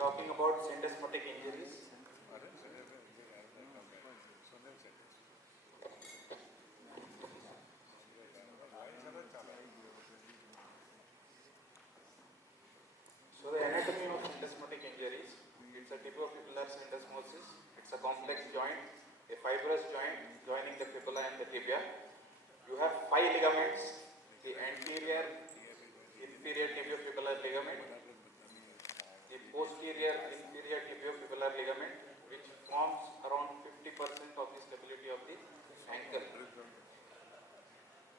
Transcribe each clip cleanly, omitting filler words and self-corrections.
talking about syndesmotic injuries. So the anatomy of syndesmotic injuries, it's a tibiofibular syndesmosis. It's a complex joint, a fibrous joint joining the fibula and the tibia. You have 5 ligaments, the anterior, inferior tibiofibular ligament, the posterior inferior tibiofibular ligament, which forms around 50% of the stability of the ankle.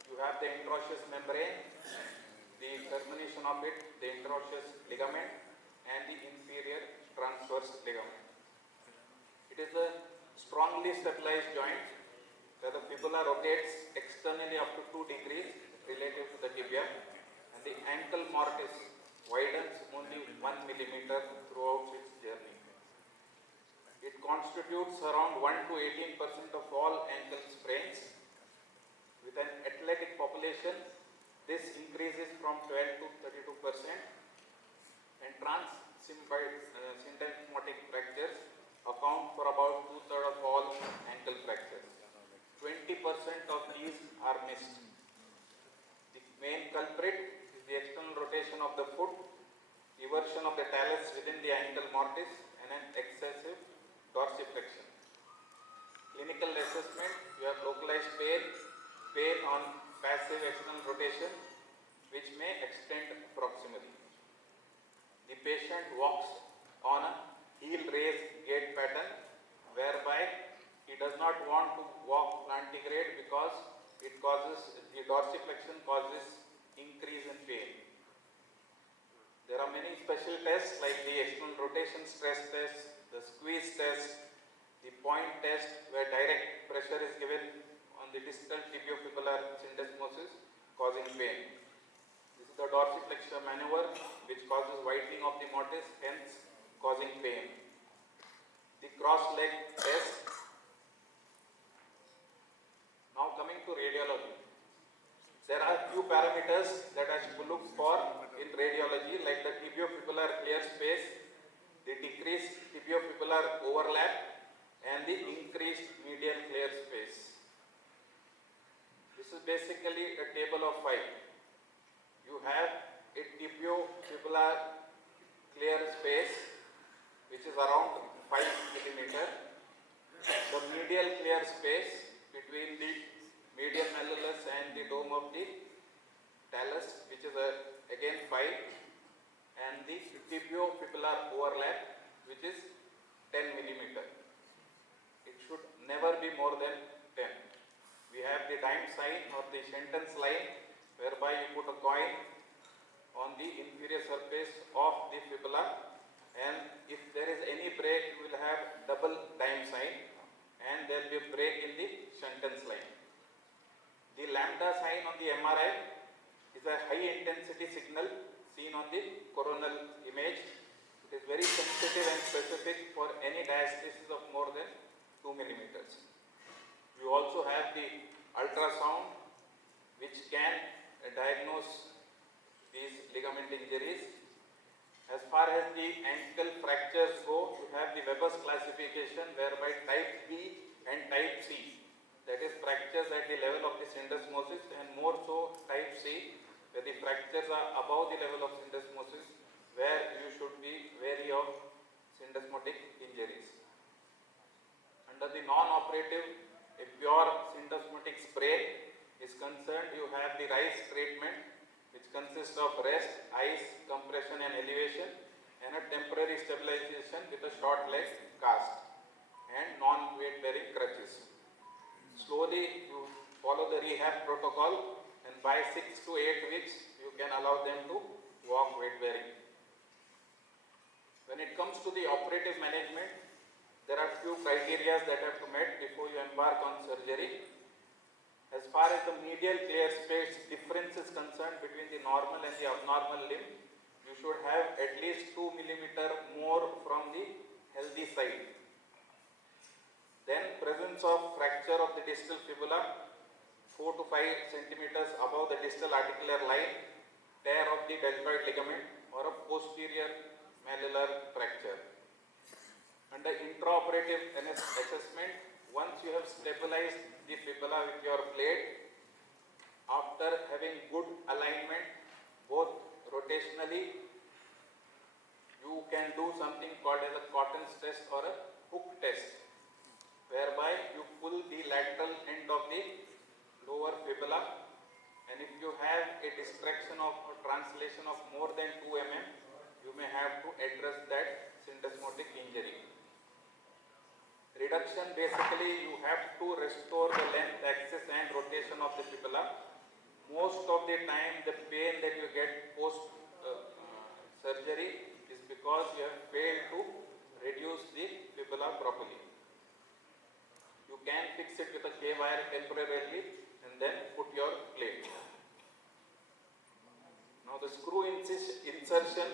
You have the interosseous membrane, the termination of it, the interosseous ligament, and the inferior transverse ligament. It is a strongly stabilized joint where the fibula rotates externally up to 2 degrees relative to the tibia, and the ankle mortise widens only 1 millimeter throughout its journey. It constitutes around 1 to 18% of all ankle sprains. With an athletic population, this increases from 12 to 32%, and syndesmotic fractures account for about 2/3 of all ankle fractures. 20% of these are missed. The main culprit is the external rotation of the foot, eversion of the talus within the ankle mortise, and an excessive dorsiflexion. Clinical assessment, you have localized pain on passive external rotation, which may extend proximally. The patient walks on a heel raise gait pattern, whereby he does not want to walk plantigrade because the dorsiflexion causes increase in pain. There are many special tests like the external rotation stress test, the squeeze test, the point test where direct pressure is given on the distal tibiofibular syndesmosis causing pain. This is the dorsiflexion maneuver which causes widening of the mortise, hence causing pain. The cross leg test. Now coming to radiology. There are few parameters that I should look for in radiology, like the tibiofibular clear space, the decreased tibiofibular overlap, and the increased medial clear space. This is basically a table of 5. You have a tibiofibular clear space which is around 5 millimeter. The medial clear space between the medial malleolus and the dome of the talus, which is again 5, and the tibiofibular overlap, which is 10 millimeter. It should never be more than 10. We have the dime sign or the sentence line, whereby you put a coin on the inferior surface of the fibula, and if there is any break, you will have double dime sign, and there will be a break in the sentence line. The lambda sign on the MRI is a high intensity signal seen on the coronal image. It is very sensitive and specific for any diastasis of more than 2 millimeters. You also have the ultrasound, which can diagnose these ligament injuries. As far as the ankle fractures go, you have the Weber's classification, whereby type B and type C, that is fractures at the level of the syndesmosis, and more so type C, where the fractures are above the level of syndesmosis, where you should be wary of syndesmotic injuries. Under the non-operative, a pure syndesmotic sprain is concerned, you have the RICE treatment, which consists of rest, ice, compression and elevation, and a temporary stabilization with a short leg cast and non-weight bearing crutches. Slowly you follow the rehab protocol, and by 6 to 8 weeks you can allow them to walk weight bearing. When it comes to the operative management, there are few criteria that have to meet before you embark on surgery. As far as the medial clear space difference is concerned between the normal and the abnormal limb, you should have at least 2 millimeter more from the healthy side. Then presence of fracture of the distal fibula 4 to 5 centimeters above the distal articular line, tear of the deltoid ligament, or a posterior malleolar fracture. Under intraoperative assessment, once you have stabilized the fibula with your plate, after having good alignment, both rotationally, you can do something called as a Cotton's test or a hook test, whereby you pull the lateral end of the lower fibula, and if you have a distraction of or translation of more than 2 mm, you may have to address that syndesmotic injury. Reduction, basically you have to restore the length, axis and rotation of the fibula. Most of the time the pain that you get post surgery is because you have failed to reduce the fibula properly. You can fix it with a K-wire temporarily and then put your plate. Now the screw insertion,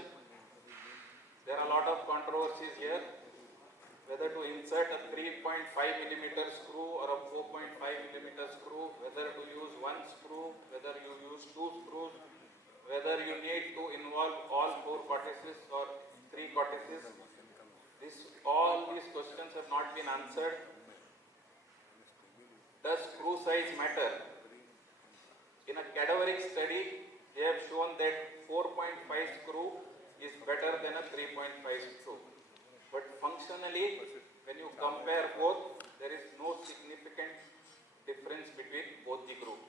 there are a lot of controversies here, whether to insert a 3.5 millimeter screw or a 4.5 millimeter screw, whether to use one screw, whether you use 2 screws, whether you need to involve all 4 cortices or 3 cortices. All these questions have not been answered. Does screw size matter? In a cadaveric study, they have shown that 4.5 screw is better than a 3.5 screw. But functionally, when you compare both, there is no significant difference between both the group.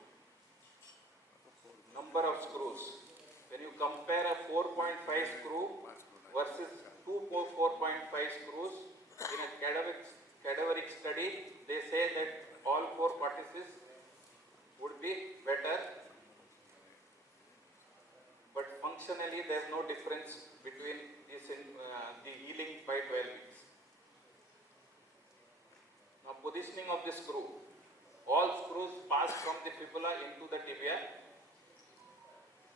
Number of screws. When you compare a 4.5 screw versus 4.5 screws, in a cadaveric study, they say that all 4 cortices would be better, but functionally there is no difference between the healing by 12 weeks. Now positioning of the screw. All screws pass from the fibula into the tibia.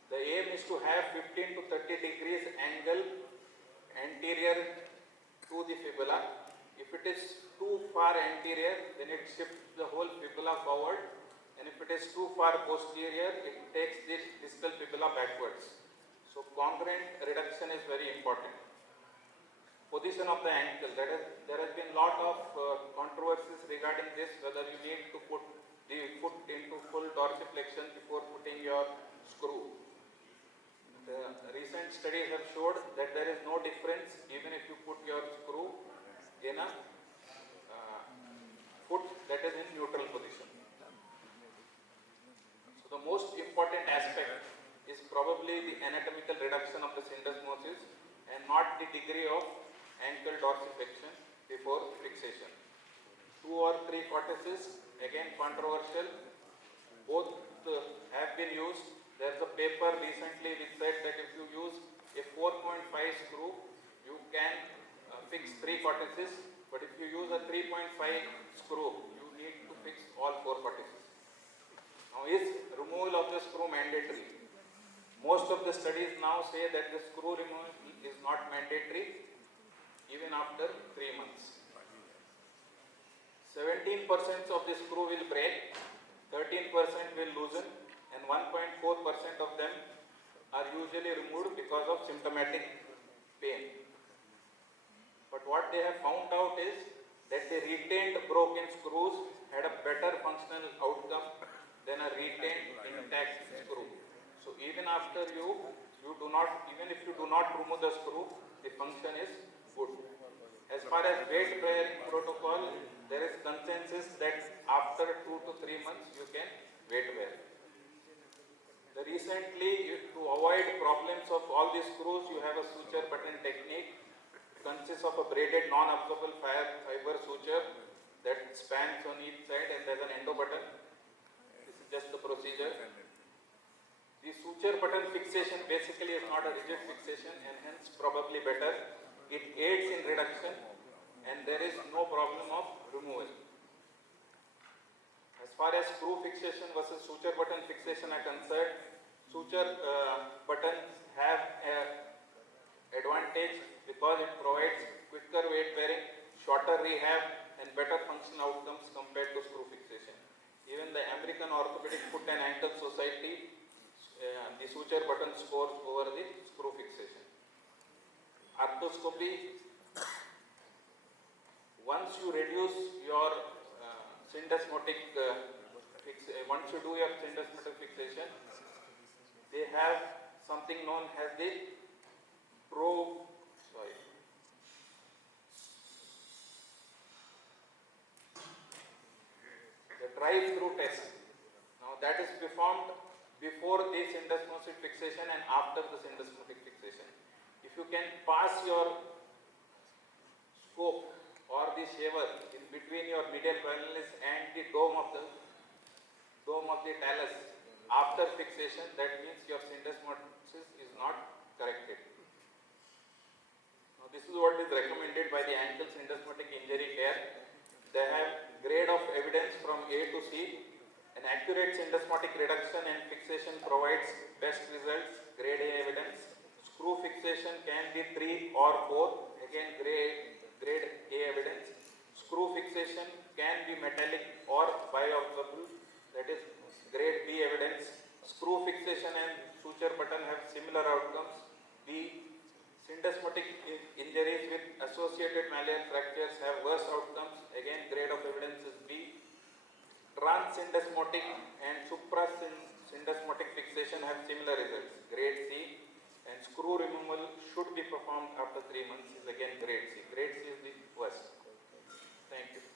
The aim is to have 15 to 30 degrees angle anterior to the fibula. If it is too far anterior, then it shifts the whole fibula forward, and if it is too far posterior, it takes the distal fibula backwards. So congruent reduction is very important. Position of the ankle. There has been lot of controversies regarding this, whether you need to put the foot into full dorsiflexion before putting your screw. The recent studies have showed that there is no difference even if you put your screw in a foot that is in neutral position. So the most important aspect is probably the anatomical reduction of the syndesmosis and not the degree of ankle dorsiflexion before fixation. 2 or 3 cortices, again controversial. Both have been used. There is a paper recently which said that if you use a 4.5 screw, you can fix 3 cortices, but if you use a 3.5 screw, you need to fix all 4 cortices. Now, is removal of the screw mandatory? Most of the studies now say that the screw removal is not mandatory even after 3 months. 17% of the screw will break, 13% will loosen, and 1.4% of them are usually removed because of symptomatic pain. But what they have found out is that the retained broken screws had a better functional outcome than a retained intact screw. So even after even if you do not remove the screw, the function is good. As far as weight bearing protocol, there is consensus that after 2 to 3 months you can weight bear. Recently, to avoid problems of all the screws, you have a suture button technique. It consists of a braided non-absorbable fiber suture that spans on each side, and there is an endo button. This is just the procedure. The suture button fixation basically is not a rigid fixation and hence probably better. It aids in reduction and there is no problem of removal. As far as screw fixation versus suture button fixation are concerned, suture buttons have an advantage because it provides quicker weight bearing, shorter rehab and better functional outcomes compared to screw fixation. Even the American Orthopedic Foot and Ankle Society, the suture button scores over the screw fixation. arthroscopy, once you reduce your syndesmotic once you do your syndesmotic fixation, they have something known as the the drive-through test. Now that is performed before the syndesmotic fixation and after the syndesmotic fixation. If you can pass your scope or the shaver in between your medial palanis and the dome of the talus after fixation, that means your syndesmosis is not corrected. Now this is what is recommended by the ankle syndesmotic injury care. They have grade of evidence from A to C. An accurate syndesmotic reduction and fixation provides best results, grade A evidence. Screw fixation can be 3 or 4, again grade A evidence. Screw fixation can be metallic or bioabsorbable, that is grade B evidence. Screw fixation and suture button have similar outcomes. B. Syndesmotic injuries with associated malleable fractures have worse outcomes, again grade of evidence is B. Transsyndesmotic and suprasyndesmotic fixation have similar results, grade C, and screw removal should be performed after 3 months is again grade C. Grade C is the worst. Thank you.